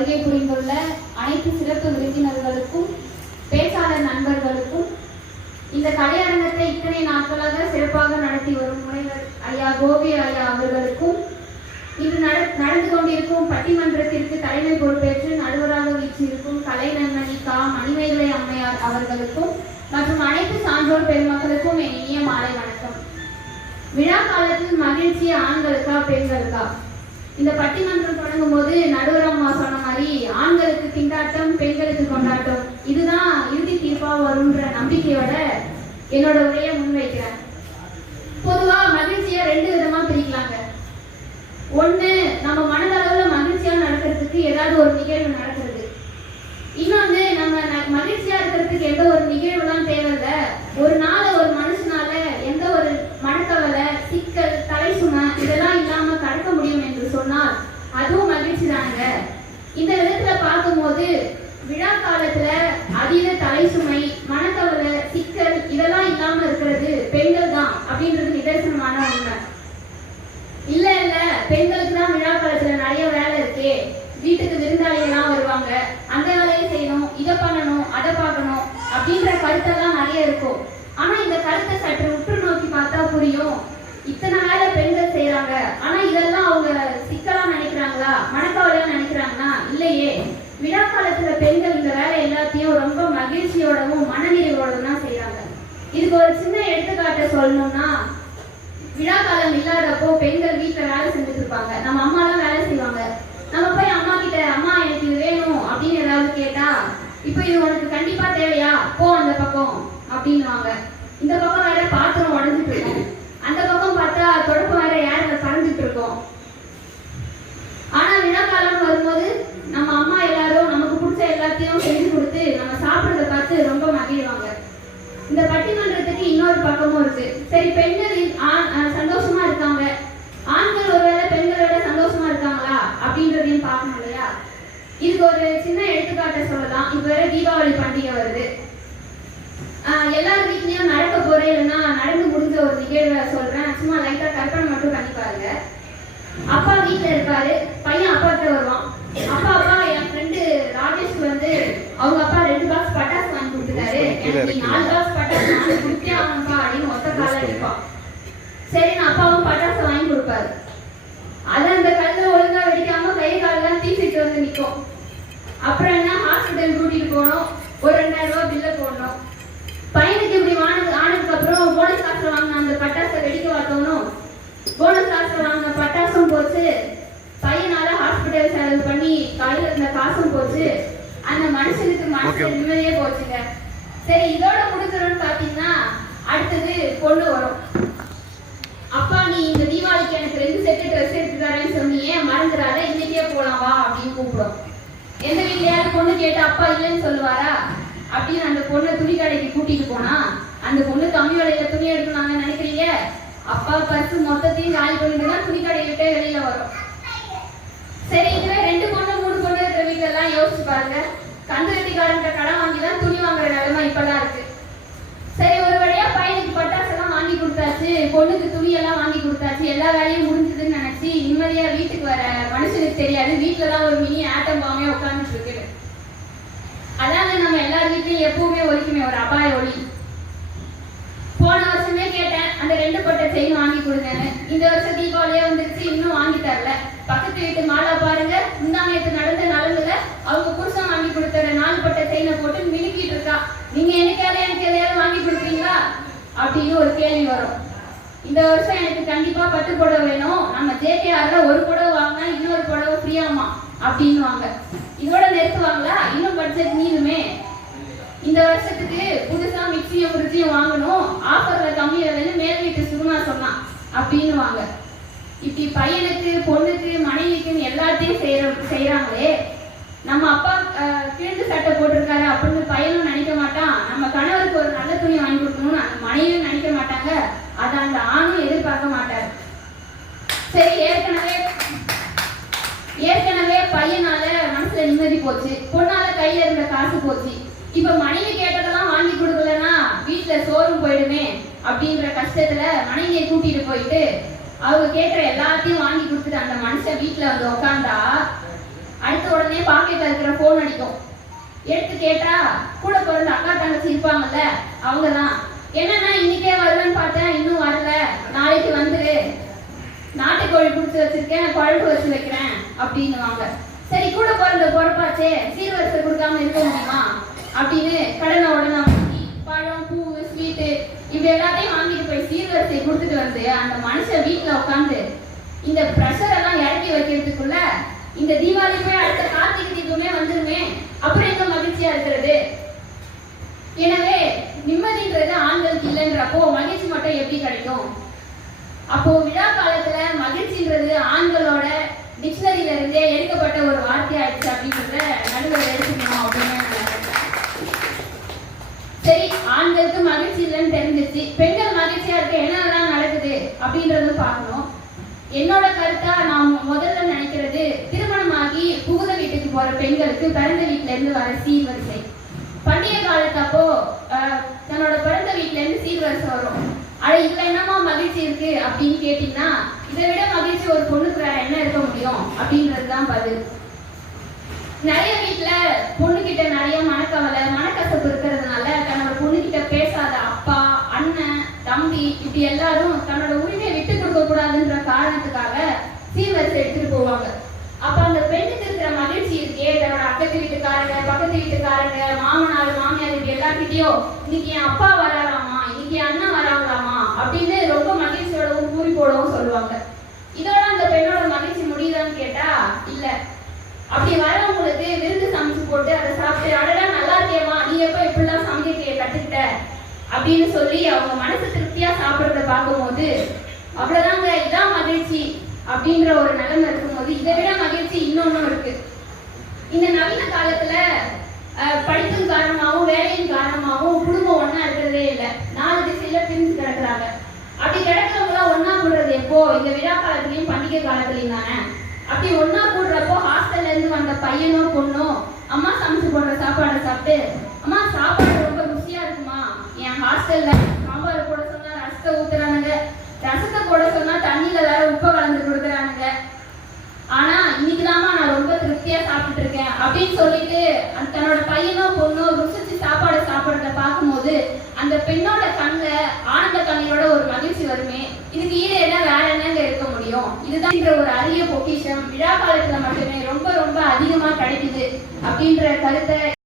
வருகை புரிந்துள்ள அனைத்து சிறப்பு விருந்தினர்களுக்கும் பேச்சாளர் நண்பர்களுக்கும் இந்த கலையரங்கத்தை இத்தனை நாட்களாக சிறப்பாக நடத்தி வரும் முனைவர் ஐயா கோபி ஐயா அவர்களுக்கும் இன்று நடந்து கொண்டிருக்கும் பட்டிமன்றத்திற்கு தலைமை பொறுப்பேற்று நடுவராக வீற்றிருக்கும் கலை நன்மணி கா மணிமேகலை அம்மையார் அவர்களுக்கும் மற்றும் அனைத்து சான்றோர் பெருமக்களுக்கும் என் இனிய மாலை வணக்கம். விழா காலத்தில் மகிழ்ச்சி ஆண்களுக்கா பெண்களுக்கா? இந்த பட்டிமன்றம் தொடங்கும் போது நடுவரம்மா சொன்ன மாதிரி ஆண்களுக்கு திண்டாட்டம் பெண்களுக்கு கொண்டாட்டம், இதுதான் இறுதி தீர்ப்பா வரும்ன்ற நம்பிக்கையோட என்னோட உரையை முன்வைக்கிறேன். பொதுவா மகிழ்ச்சியை 2 விதமா பிரிக்கலாங்க. ஒண்ணு, நம்ம மனதளவுல மகிழ்ச்சியா நடக்கிறதுக்கு ஏதாவது ஒரு நிகழ்வு நடக்கிறது. இன்னொன்னு, நம்ம மகிழ்ச்சியா இருக்கிறதுக்கு எந்த ஒரு நிகழ்வுலாம் தேவையில்ல, ஒரு நாள ஒரு மனுஷனால எந்த ஒரு மனக்கவலை சிக்கல் தலை சுமை இதெல்லாம் இல்லாம கடக்க முடியும் என்று சொன்னால் அதுவும் மகிழ்ச்சி தானுங்க. இந்த விதத்துல பார்க்கும்போது விழா காலத்துல அதீத தலை சுமை மனக்கவலை சிக்கல் இதெல்லாம் இல்லாம இருக்கிறது பெண்கள் தான் அப்படின்றது நிதர்சனமான உண்மை. இல்ல பெண்களுக்கு தான் விழா காலத்துல நிறைய வேலை இருக்கு, வீட்டுக்கு விருந்தாளிகள்லாம் வருவாங்க, அந்த வேலையை செய்யணும், இதை பண்ணணும், அதை பார்க்கணும் அப்படின்ற கருத்தெல்லாம் நிறைய இருக்கும். ஆனா இந்த கருத்தை சற்று உற்று நோக்கி பார்த்தா புரியும், இத்தனை வேலை பெண்கள் செய்யறாங்க, ஆனா இதெல்லாம் அவங்க சிக்கலா நினைக்கிறாங்களா மனக்கவலையா நினைக்கிறாங்கன்னா இல்லையே. விழா காலத்துல பெண்கள் இந்த வேலை எல்லாத்தையும் ரொம்ப மகிழ்ச்சியோடவும் மனநிறைவோடவும் தான் செய்யறாங்க. இதுக்கு ஒரு சின்ன எடுத்துக்காட்டை சொல்லணும்னா, விழா காலம் இல்லாதப்போ பெண்கள் வீட்டுல வேலை செஞ்சுட்டு இருப்பாங்க, நம்ம அம்மா எல்லாம் வேலை செய்வாங்க. நம்ம போய் அம்மா கிட்ட அம்மா எனக்கு இது வேணும் அப்படின்னு ஏதாவது கேட்டா, இப்ப இது உனக்கு கண்டிப்பா தேவையா, போ அந்த பக்கம் அப்படின்னுவாங்க. இந்த பக்கம் வேற பாத்திரம் உடஞ்சிட்டு இருக்கும், அந்த பக்கம் பார்த்தா தொடப்பு வேற யாருல பறந்துட்டு இருக்கும். ஆனா விழா காலம் வரும்போது நம்ம அம்மா எல்லாரும் நமக்கு பிடிச்ச எல்லாத்தையும் செஞ்சு கொடுத்து நம்ம சாப்பிடுறத பார்த்து ரொம்ப மகிழ்வாங்க. இந்த பட்டிமன்றத்துக்கு இன்னொரு பக்கமும் இருக்கு. சரி, பெண்கள் சந்தோஷமா இருக்காங்க, ஆண்கள் ஒருவேளை பெண்களோட சந்தோஷமா இருக்காங்களா அப்படின்றதையும் பார்க்கணும் இல்லையா. இதுக்கு ஒரு சின்ன எடுத்துக்காட்டை சொல்லலாம். இப்ப வேற தீபாவளி பண்டிகை வருது. எல்லார் வீட்லயும் நடக்க போறேன் இல்லைன்னா நடந்து முடிஞ்ச ஒரு நிகழ்வை சொல்றேன், சும்மா லைட்டா கற்பனை மட்டும் பண்ணி பாருங்க. அப்பா வீட்டுல இருப்பாரு, பையன் அப்பாட்ட வருவான். அப்பா என் ஃப்ரெண்டு ராஜேஷ்க்கு வந்து அவங்க அப்பா 2 பாக்ஸ் பட்டாசு வாங்கி கொடுத்துட்டாரு, எனக்கு 4 பாக்ஸ் பட்டாசு வாங்கி கொடுத்தே ஆகணும்பா அப்படின்னு ஒத்த கால அடிப்பான். சரி, நான் அப்பாவும் பட்டாசு வாங்கி கொடுப்பாரு. அதை அந்த கல்ல ஒழுங்கா வெடிக்காம கை காலெல்லாம் தீசிட்டு வந்து நிற்கும். அப்புறம் என்ன, ஹாஸ்பிட்டல் கூட்டிட்டு போகணும், ஒரு 2000 ரூபாய் பில்ல போடணும். பையனுக்கு இப்படி ஆனதுக்கு அப்புறம் போனஸ் காசுல வாங்கின அந்த பட்டாசை வெடிக்க பார்த்தோம்னும் போனஸ் காசுல வாங்கின பட்டாசும் போச்சு, பையனால ஹாஸ்பிட்டல் செலவு பண்ணி கையில இருந்த காசும் போச்சு, அந்த மனுஷனுக்கு மனசுல நிம்மதியே போச்சுங்க. சரி, இதோட முடிஞ்சிடும்னு பாத்தீங்கன்னா அடுத்தது பொண்ணு வரும். அப்பா, நீ இந்த தீபாவளிக்கு எனக்கு 2 செட்டு ட்ரெஸ் எடுத்து தரேன்னு சொன்னியே, மறந்துடாத, இன்னைக்கே போலாம் வா அப்படின்னு கூப்பிடும். எந்த வீட்லயாவது பொண்ணு கேட்டு அப்பா இல்லைன்னு சொல்லுவாரா? அப்படின்னு அந்த பொண்ணை துணி கடைக்கு கூட்டிட்டு போனா அந்த பொண்ணு கம்மி விலையில துணி எடுக்கணும்னு நினைக்கிறீங்க, அப்பா பர்ஸ் மொத்தத்தையும் காலி பண்ணிட்டு தான் துணி கடையை விட்டு வெளியில வரும். சரி, இதுவே 2 பொண்ணு 3 பொண்ணு இருக்கிற வீட்டுல எல்லாம் யோசிச்சு பாருங்க, கந்து வெட்டிக்காரங்க கடன் வாங்கிதான் துணி வாங்குற நிலைமை இப்பெல்லாம் இருக்கு. சரி, ஒரு வழியா பையனுக்கு பட்டாசு எல்லாம் வாங்கி கொடுத்தாச்சு, பொண்ணுக்கு துணி எல்லாம் வாங்கி கொடுத்தாச்சு, எல்லா வேலையும் முடிஞ்சதுன்னு நினைச்சு நிம்மதியா வீட்டுக்கு வர மனுஷனுக்கு தெரியாது வீட்டுலதான் ஒரு மினி ஆட்டம் பாமே உட்கார்ந்துட்டு இருக்கு. அதாங்க நம்ம எல்லார் வீட்லயும் எப்பவுமே ஒலிக்குமே ஒரு அபாய ஒலி. போன வருஷமே கேட்டேன் அந்த 2 பட்டை செயின் வாங்கி கொடுங்கன்னு, இந்த வருஷம் தீபாவளியே வந்துருச்சு, இன்னும் வாங்கி தரல. பக்கத்து வீட்டு மாலா பாருங்க, முந்தானத்து நடந்த நலங்குல அவங்க புருஷன் வாங்கி கொடுத்த 4 பட்டை செயினை போட்டு மினுக்கிட்டு இருக்கா. நீங்க எனக்கு எதையாவது வாங்கி கொடுக்குறீங்களா அப்படின்னு ஒரு கேள்வி வரும். இந்த வருஷம் எனக்கு கண்டிப்பா பட்டு புடவை வேணும், நம்ம ஜேகேஆர்ல ஒரு புடவை வாங்கினா இன்னொரு புடவை ஃப்ரீயாமா அப்படின்னு வாங்க. இதோட நிறுத்துவாங்களா? இன்னும் பட்ஜெட் நீதுமே. இந்த வருஷத்துக்கு புதுசா மிக்சியும் ஃப்ரிட்ஜையும் வாங்கணும், ஆஃபர்ல கம்மி விலைன்னு மேல் வீட்டு சுகுணா சொன்னான் அப்படின்னு வாங்க. இப்படி பையனுக்கு பொண்ணுக்கு மனைவிக்குன்னு எல்லாத்தையும் செய்யறாங்களே. நம்ம அப்பா கிழிஞ்ச சட்டை போட்டிருக்காரு அப்படின்னு பையனும் நினைக்க மாட்டான், நம்ம கணவருக்கு ஒரு நல்ல துணி வாங்கி கொடுக்கணும்னு அந்த மனைவியும் நினைக்க மாட்டாங்க, அதை அந்த ஆணும் எதிர்பார்க்க மாட்டாரு. சரி, ஏற்கனவே பையனால மனசுல நிம்மதி போச்சு, பொண்ணால கையில இருந்த காசு போச்சு, இப்ப மனைவி கேட்டதெல்லாம் வாங்கி கொடுக்கலன்னா வீட்டுல சோறும் போயிடுமே அப்படின்ற கஷ்டத்துல மனைவியை கூட்டிட்டு போயிட்டு அவங்க கேட்கிற எல்லாத்தையும் வாங்கி கொடுத்துட்டு அந்த மனுஷன் வீட்டுல வந்து உட்காந்தா அடுத்த உடனே பாக்கெட்ல இருக்கிற போன் அடிக்கும். எடுத்து கேட்டா கூட பிறந்த அக்கா தங்கச்சி இருப்பாங்கல்ல, அவங்கதான். என்னன்னா இன்னைக்கே வருவேன்னு பார்த்தேன், இன்னும் வரல, நாளைக்கு வந்துரு, நாட்டுக்கோழி பிடிச்சி வச்சிருக்கேன், குழம்பு வச்சு வைக்கிறேன் அப்படின்னுவாங்க. சரி, கூட பிறந்த பொறுப்பாச்சே, சீர்வரிசை கொடுக்காம இருக்க முடியுமா அப்படின்னு கடனை உடனே வாங்கி பழம், பூ, ஸ்வீட்டு இப்படி எல்லாத்தையும் வாங்கிட்டு போய் சீர்வரிசை கொடுத்துட்டு வந்து அந்த மனுஷன் வீட்டுல உட்காந்து இந்த ப்ரெஷர் எல்லாம் இறக்கி வைக்கிறதுக்குள்ள இந்த தீபாவளி போய் அடுத்த கார்த்திகை தீபமே வந்துருமே, அப்புறம் எங்க மகிழ்ச்சியா இருக்கிறது? எனவே நிம்மதின்றது ஆண்களுக்கு இல்லைன்றப்போ மகிழ்ச்சி மட்டும் எப்படி கிடைக்கும்? அப்போ விழா காலத்துல மகிழ்ச்சின்றது ஆண்களோட டிக்ஷனரியில இருந்தே எடுக்கப்பட்ட ஒரு வார்த்தை ஆயிடுச்சு அப்படின்றத நடுவில் எடுத்துக்கணும் அப்படின்னு சரி, ஆண்களுக்கு மகிழ்ச்சி இல்லைன்னு தெரிஞ்சிச்சு, பெண்கள் மகிழ்ச்சியா இருக்க என்னெல்லாம் நடக்குது அப்படின்றத பார்க்கணும். என்னோட கருத்தா நான் முதல்ல நினைக்கிறது, திருமணமாகி புகுந்த வீட்டுக்கு போற பெண்களுக்கு பிறந்த வீட்டுல இருந்து வர சீர்வரிசை. பண்டிகை காலத்தப்போ தன்னோட பிறந்த வீட்டுல இருந்து சீர்வரிசை வரும். இதுல என்னமா மகிழ்ச்சி இருக்கு அப்படின்னு கேட்டீங்கன்னா, இதை விட மகிழ்ச்சி ஒரு பொண்ணுக்கு வேற என்ன இருக்க முடியும் அப்படின்றதுதான் பதில். நிறைய வீட்டுல பொண்ணுகிட்ட நிறைய மனக்கசப்பு இருக்கிறதுனால தன்னோட பொண்ணுகிட்ட பேசாத அப்பா, அண்ணன், தம்பி இப்படி எல்லாரும் தன்னோட உரிமையை விட்டு கொடுக்க கூடாதுன்ற காரணத்துக்காக சீர்வரிசை எடுத்துட்டு போவாங்க. அப்ப அந்த பெண்ணுக்கு இருக்கிற மகிழ்ச்சி இருக்கே, தன்னோட அக்கத்து வீட்டுக்காரங்க, பக்கத்து வீட்டுக்காரங்க, மாமனார், மாமியார் இப்படி எல்லார்கிட்டயும் இன்னைக்கு என் அப்பா வராராமா, இன்னைக்கு என் அண்ணன் வராங்களாமா அப்படின்னு ரொம்ப மகிழ்ச்சியோடவும் பூரிப்போடவும் சொல்லுவாங்க. இதோட அந்த பெண்ணோட மகிழ்ச்சி முடியுதான்னு கேட்டா இல்ல. அப்படி வரவங்களுக்கு விருந்து சமைச்சு போட்டு அதை சாப்பிட்டு அடடா நல்லா இருக்கேமா, நீ எப்ப இப்படிலாம் சமைக்க கத்துக்கிட்ட அப்படின்னு சொல்லி அவங்க மனசு திருப்தியா சாப்பிடுறத பார்க்கும்போது அவ்வளவுதாங்க, இதான் மகிழ்ச்சி அப்படின்ற ஒரு நிலைமை இருக்கும்போது இதை விட மகிழ்ச்சி இன்னொன்னும் இருக்கு. இந்த நவீன காலத்துல படிப்பின் காரணமாகவும் வேலையின் காரணமாகவும் குடும்பம் ஒன்னா இருக்கிறதே இல்லை. 4 திசையில பிரிஞ்சு கிடக்குறாங்க. அப்படி கிடக்கிறவங்களாம் ஒன்னா கூடுறது எப்போ? இந்த விழா காலத்திலையும் பண்டிகை காலத்திலையும் தானே. அப்படி ஒன்னா கூடுறப்போ ஹாஸ்டல்ல இருந்து வந்த பையனோ பொண்ணோ அம்மா சமைச்சு போடுற சாப்பாடை சாப்பிட்டு, அம்மா சாப்பாடு ரொம்ப ருசியா இருக்குமா, என் ஹாஸ்டல்ல சாம்பார் போட சொன்னா ரசத்தை ஊத்துறானுங்க, ரசத்தை போட சொன்னா தண்ணியில வேற உப்பை கலந்து கொடுக்குறானுங்க, ஆனா இன்னைக்குதாம்மா நான் ரொம்ப திருப்தியா சாப்பிட்டு இருக்கேன் அப்படின்னு சொல்லிட்டு தன்னோட பையனோ பொண்ணோ ருசிச்சு சாப்பாடு சாப்பிடுறத பார்க்கும்போது அந்த பெண்ணோட கண்ணுல ஆனந்த கண்ணீரோட ஒரு மகிழ்ச்சி வருமே. இதுக்கு ஈடு என்ன வேற என்னங்க இருக்க முடியும்? இதுதான் ஒரு அரிய பொக்கிஷம் விழா காலத்துல மட்டுமே ரொம்ப ரொம்ப அதிகமா கிடைக்குது அப்படின்ற கருத்தை